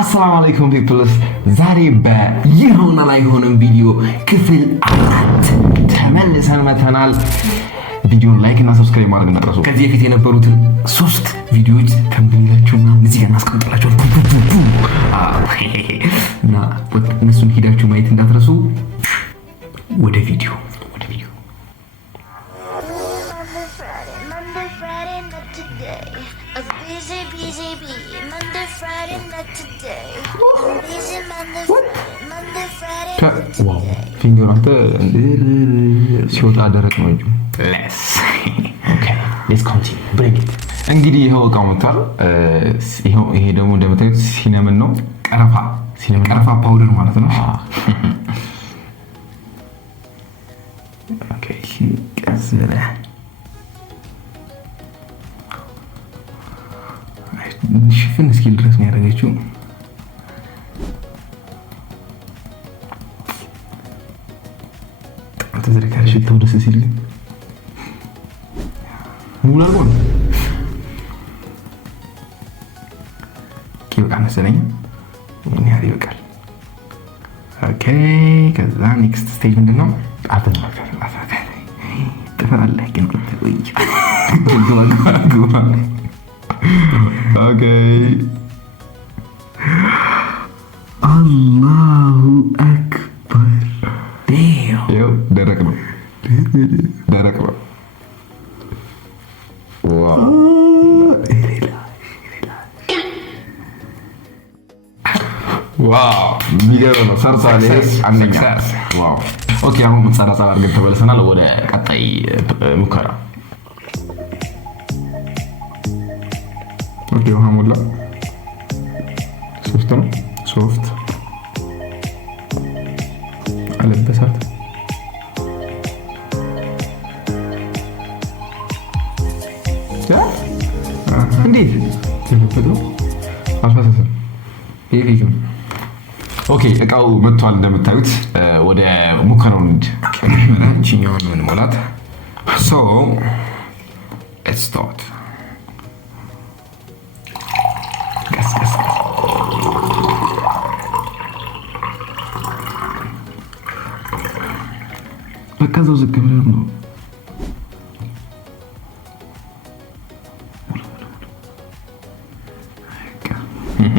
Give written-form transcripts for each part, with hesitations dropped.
አሰላሙ አለይኩም ፒፕልስ፣ ዛሬ በይሆን አይሆንም ቪዲዮ ክፍል 4 ተመልሰን መተናል። ቪዲዮን ላይክ እና ሰብስክራይብ ማድረግ እንዳትረሱ። ከዚህ በፊት የነበሩትን 3 ቪዲዮዎች ተምብላችሁና እዚህ ጋር እናስቀምጥላችሁ እና እነሱን ሂዳችሁ ማየት እንዳትረሱ። ወደ ቪዲዮ ዋው ፊንገር አንተ ሲወጣ ደረቅ ነው እንጂ ሌትስ ኮንቲኒው ብሪንግ ኢት። እንግዲህ ይሄው እቃው መጥቷል። ይሄ ደግሞ እንደምታዩት ሲነመን ነው፣ ቀረፋ ፓውደር ማለት ነው። ኦኬ ከዘለ ሽፍን እስኪል ድረስ ነው ያደረገችው። ተዘረካሽ ሽታው ደስ ሲል ግን ሙሉ አልሆነ። ይበቃ መሰለኝ። ምን ያህል ይበቃል? ኦኬ ከዛ ኔክስት ስቴጅ ምንድነው? ጣትን ማከር ጥፍራለህ ግን ወይ ኦኬ አላሁ አክበር። ይኸው ደረቅ ነው። ዋው የሚገርም ነው። ሰርሳሌ አንደኛ። ዋው ኦኬ አሁን መጻጻፍ አድርገን ተመልሰናል ወደ ቀጣይ ሙከራ። ኦኬ ውሃ ሞላ። ሶፍት አለበሳት። እንዴት ተፈጠረ? አልፈሰሰም። ይሄ ነው። ኦኬ እቃው መጥቷል እንደምታዩት። ወደ ሙከራው እንሂድ። እቺኛውን ምን ሞላት። ሶ ሌትስ ስታርት። ቀስ በቃ ዘው ዝቅ ብለን ነው።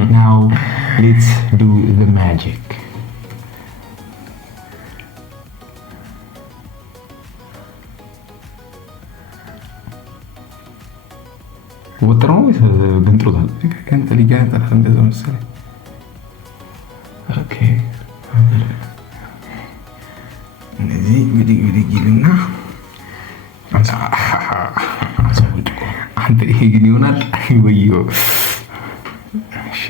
Now let's do the magic. ወጥሮ ገንጥሎታል። ገንጥል ይገንጥላል እንደዛ መሰለኝ። ኦኬ እነዚህ እንግዲህ ይልና አንተ ይሄ ግን ይሆናል ወይዮ። እሺ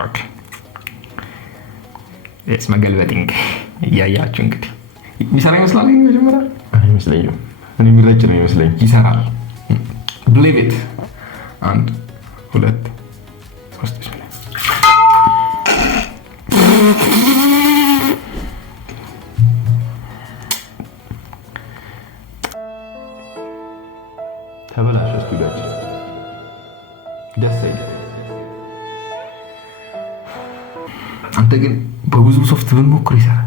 ኦኬ እስ መገልበጥኝ እያያችሁ እንግዲህ የሚሰራ ይመስላል። መጀመሪያ አይመስለኝም። እኔ የሚረጭ ነው ይመስለኝ። ይሰራል። ብሊቭ ኢት። 1 2 3 ተበላሸ ስቱዲዮአችን። ደስ ይላል። አንተ ግን በብዙ ሶፍት ብንሞክር ይሰራል።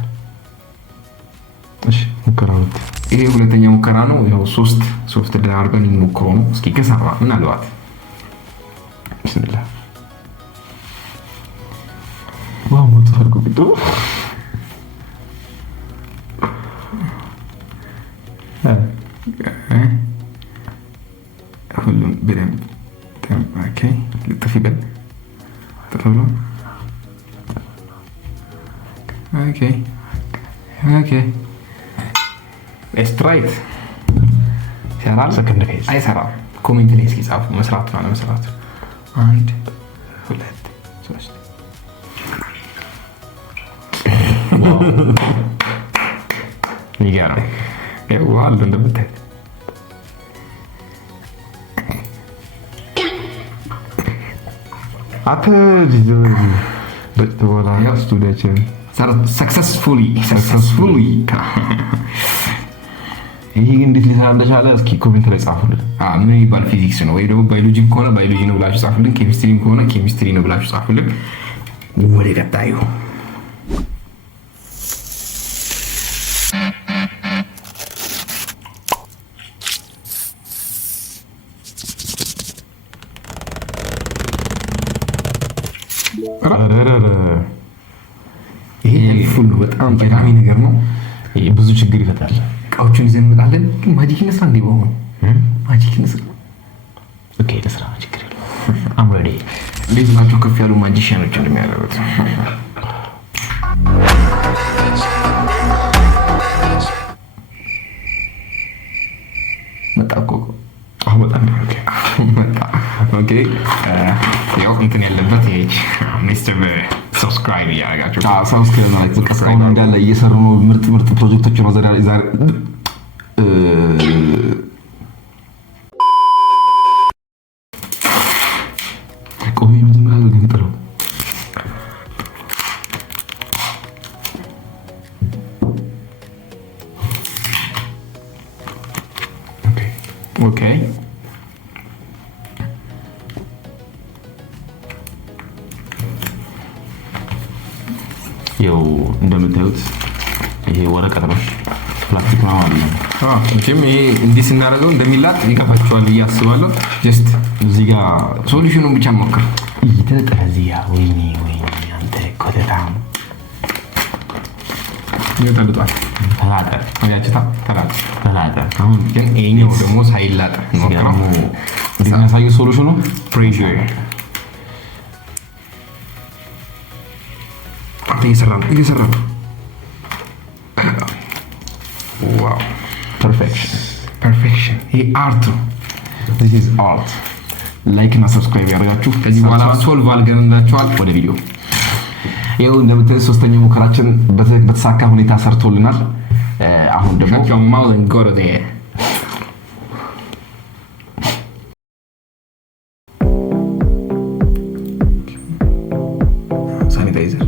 እሺ ሙከራው ይሄ ሁለተኛ ሙከራ ነው። ያው 3 ሶፍት አድርገን እንሞክረው ነው። እስኪ ከሰራ ምናልባት ቢስሚላህ። ዋው ተፈርጎ ቢጡ ሁሉም በደንብ ኦኬ ልጥፍ ይበል ተፈሎ ኦኬ ስትራይት ይሰራል። ሰከንድ ፌዝ አይሰራም። ኮሜንት ላይ እስኪ ጻፉ መስራቱ ነው መስራቱ። 1 2 3 ዋው ይገርም። ያው አለ እንደምታዩት በተወላ ያው ስቱዲዮችን successfully ይሄ እንዴት ሊሰራ እንደቻለ እስኪ ኮሜንት ላይ ጻፉልን። ምን የሚባል ፊዚክስ ነው ወይ ደግሞ ባዮሎጂ ከሆነ ባዮሎጂ ነው ብላችሁ ጻፉልን። ኬሚስትሪ ከሆነ ኬሚስትሪ ነው ብላችሁ ጻፉልን። ወደ ቀጣዩ ይሄ ፉል በጣም ጠቃሚ ነገር ነው። ብዙ ችግር ይፈታል። እቃዎቹን ይዘን እንመጣለን። ግን ማጂክ እንስራ እንዴ? በሆነ ማጂክ እንስራ። ኦኬ ለስራ ችግር የለውም። አም ሬዲ። እንዴት ናቸው ከፍ ያሉ ማጂሻኖች እንደሚያደርጉት መጣ እኮ አሁን በጣም ኦኬ መጣ። ኦኬ ያው እንትን ያለበት ይሄ ሚስተር ሰብስክራይብ ያደርጋችሁ ሰብስክራይብ ማለት በቃ እስካሁን እንዳለ እየሰሩ ነው። ምርጥ ምርጥ ፕሮጀክቶች ነው ዛሬ ቆይ መጀመሪያ ግን ጥሩ ኦኬ ያው እንደምታዩት ይሄ ወረቀት ነው፣ ፕላስቲክ ነው ማለት ነው። መቼም ይሄ እንዲህ ስናደርገው እንደሚላጥ ይቀፋችኋል ብዬ አስባለሁ። ጀስት እዚህ ጋር ሶሉሽኑን ብቻ ሞክር። ይተጠረ እዚህ ጋር ወይኔ አንተ ኮተታም ይተልጧል። ተላጠ። አሁን ግን ይሄኛው ደግሞ ሳይላጥ ነው እንደሚያሳየው ሶሉሽኑ ፕሬሸር እየሰራ ነው። ዋው ፐርፌክሽን። ይሄ አርት ነው። this is art። ላይክ እና ሰብስክራይብ ያደርጋችሁ። ከዚህ በኋላ ሶልቭ አድርገንላችኋል። ወደ ቪዲዮ ይኸው እንደምታዩት ሶስተኛው ሙከራችን በተሳካ ሁኔታ ሰርቶልናል። አሁን ደግሞ ሳኒታይዘር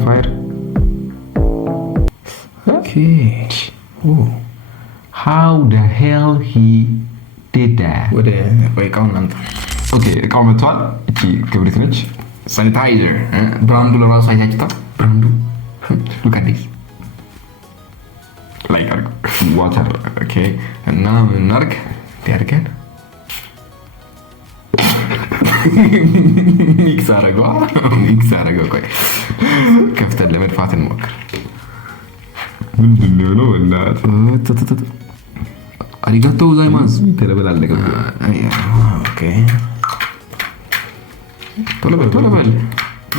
fire. Okay. Oh. How the hell he did that? What the? Wait, count on. Okay, count on top. እቺ ክብሪት ነች። ሳኒታይዘር ብራንዱ ለራሱ አይታችሁታ። ብራንዱ look at this. Like water. Okay. እና ምን እናድርግ? ያድርገን ሚክስ አደረገው። ቆይ ከፍተን ለመድፋት እንሞክር። ምንድን ነው እናት አሪጋቶ ዛይማንስ ተለበላለቀ። ኦኬ ቶሎ በል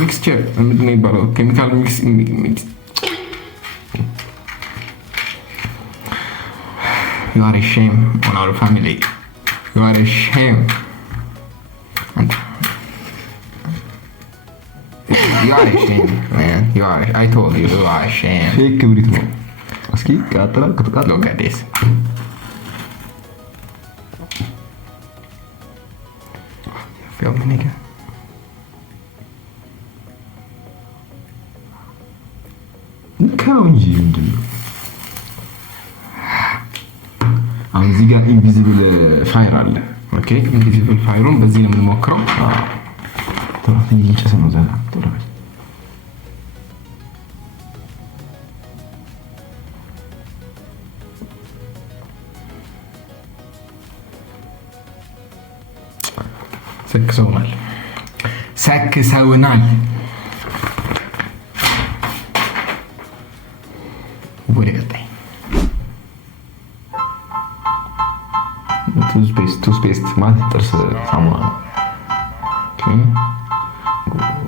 ሚክስቸር ምንድን ነው የሚባለው? ኬሚካል ሚክስ You are a shame on our family. You are a shame. You are ashamed, man. You are. I told you, you are ashamed. Fake ክብሪት ነው። እስኪ ቀጥላ Look at this. Feel me, nigga. ንካው እንጂ ምንድን ነው? አሁን እዚህ ጋር ኢንቪዚብል ፋየር አለ። ኦኬ፣ ኢንቪዚብል ፋየሩን በዚህ ነው የምንሞክረው። ተራፊ ይጨስ ነው ዘና ተራፊ ሰክሰውናል። ወደ ቀጣይ ቱስፔስት ማለት ጥርስ ሳሙና ነው።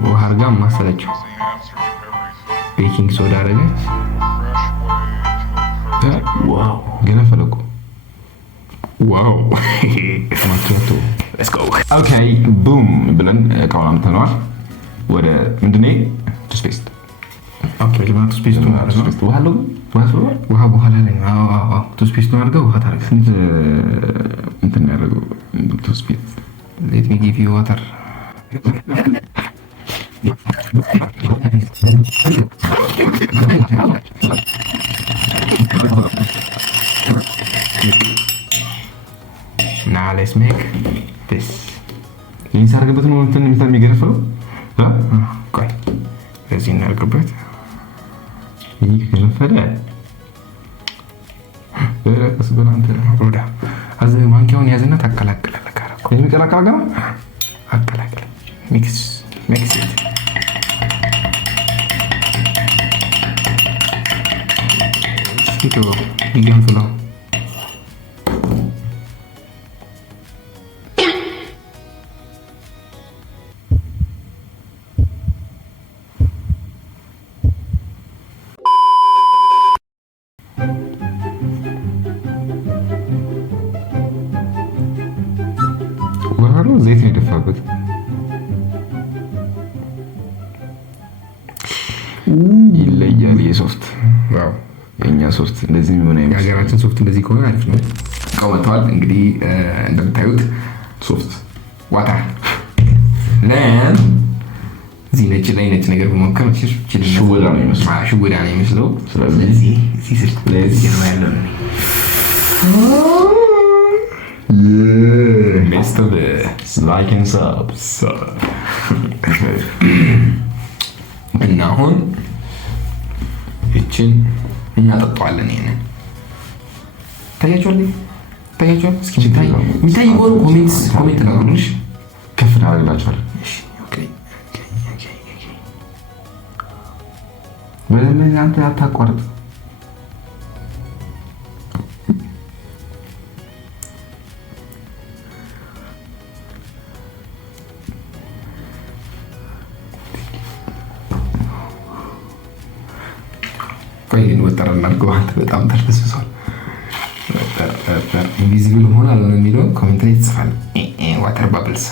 ውሃ አድርጋ ማሰለችው ቤኪንግ ሶዳ አደረገ። ዋው ገነፈለኩ። ዋው ማኪያቶ ሌትስ ጎ። ኦኬ ቡም ብለን እቃውን አምጥተነዋል። ወደ ምንድነው ቱስፔስት። ኦኬ ለማለት ቱስፔስት ነው ማለት ነው። ውሃ በኋላ ላይ አዎ ቱስፔስት ነው አድርገው ውሃ ታረጋ። ስንት እንትን ያደርገው ቱስፔስት። ሌት ሚ ጊቭ ዩ ዋተር Now let's make this. ይህን ሳደርግበት ነው እንትን የሚገርፈው። ቆይ እዚህ እናድርግበት። ይህ ከገረፈደ በረቀስ በላንተ ወዳ አዘ ማንኪያውን ያዝና ታቀላቅላለህ። ካረኩ የሚቀላቀል ገና አቀላቅል። ሚክስ itu ikan pulau. Baru ዘይት ነው የደፋበት። ይለያል የሶፍት ዋው የኛ ሶፍት እንደዚህ ምን አይነት የሀገራችን ሶፍት እንደዚህ ከሆነ አሪፍ ነው። ቀወጣዋል እንግዲህ እንደምታዩት ሶፍት ዋታ ነን እዚህ ነጭ ነገር በመከር ሽወዳ ነው የሚመስለው። ስለዚህ እዚህ ስልክ ለዚህ ነው ያለው best of it like and sub እና አሁን እቺን እናጠጣዋለን። ይሄንን ታያችኋል። እስኪ እንታይ ይወሩ ኮሜንት ነገሩንሽ ከፍ እናደርግላችኋለን። እሺ ኦኬ በለኝ አንተ አታቋርጥ። ቆይን ወጠረና አድርገዋል። በጣም ተርፈስሷል። ወጠር ኢንቪዚብል ሆነ አልሆነ የሚለው ኮሜንት ላይ ተጽፏል። ዋተር ባብልስ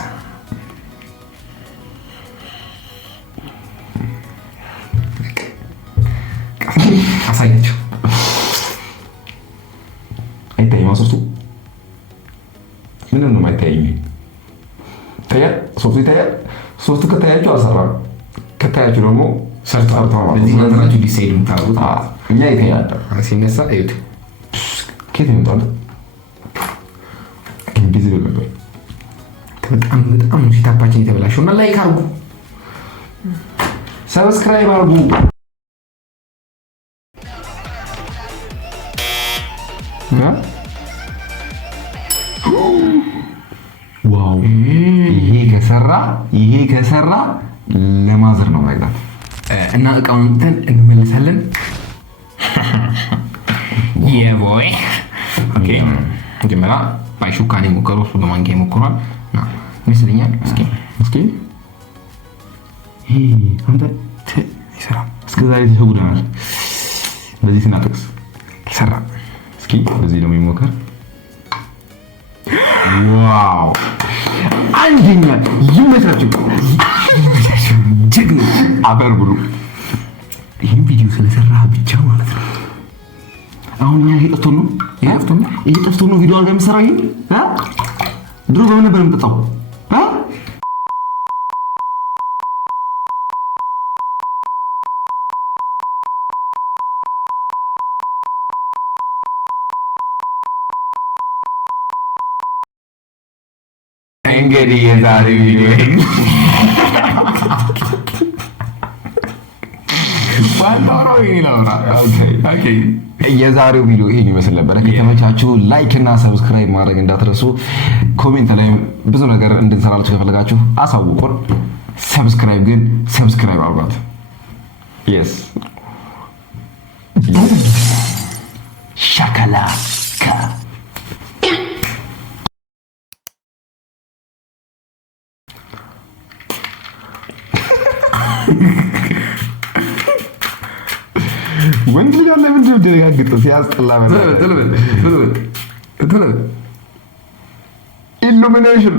አሳያቸው። አይታይም ሶፍቱ ምንም ነው የማይታየኝ። ታያል ሶፍቱ ይታያል። ሶፍቱ ከታያችሁ አልሰራም፣ ከታያችሁ ደግሞ ሰርቷል። እዚህ ለምናችሁ ዲሳይድ የምታደርጉት እኛ ይታያል። ሲነሳ እዩት። ከየት ይመጣል? ኢንቪዚብል ነበር። በጣም ሲታፓችን የተበላሸው እና ላይክ አድርጉ፣ ሰብስክራይብ አድርጉ። ዋው ይሄ ከሰራ ለማዘር ነው ማይላት እና እቃውን እንመለሳለን። የቦይ ኦኬ ጀመራ ባይሹካኔ ሞከረው እሱ በማንኪያ ሞከሯል እና ይመስለኛል። እስኪ አንተ ይሰራ እስከዛሬ ተሸጉደናል። በዚህ ስናጠቅስ ሰራ። እስኪ በዚህ ደግሞ ይሞከር። ዋው አንደኛ ይመታችሁ ጀግና አበር ብሉ። ይሄን ቪዲዮ ስለሰራ ብቻ ማለት ነው። አሁን ያ ይጠፍቶ ነው ቪዲዮ አድርገን የምሰራው። ይሄ ድሮ በምን ነበር የምጠጣው? እንግዲህ የዛሬ ቪዲዮ የዛሬው ቪዲዮ ይሄን ይመስል ነበር። ከተመቻችሁ ላይክ እና ሰብስክራይብ ማድረግ እንዳትረሱ። ኮሜንት ላይ ብዙ ነገር እንድንሰራላችሁ ከፈለጋችሁ አሳውቁን። ሰብስክራይብ ግን ሰብስክራይብ አድርጓት። yes ሻካላካ ወንድ ልጅ አለ ምን ደጋግጥ ሲያስጠላ ኢሉሚኔሽን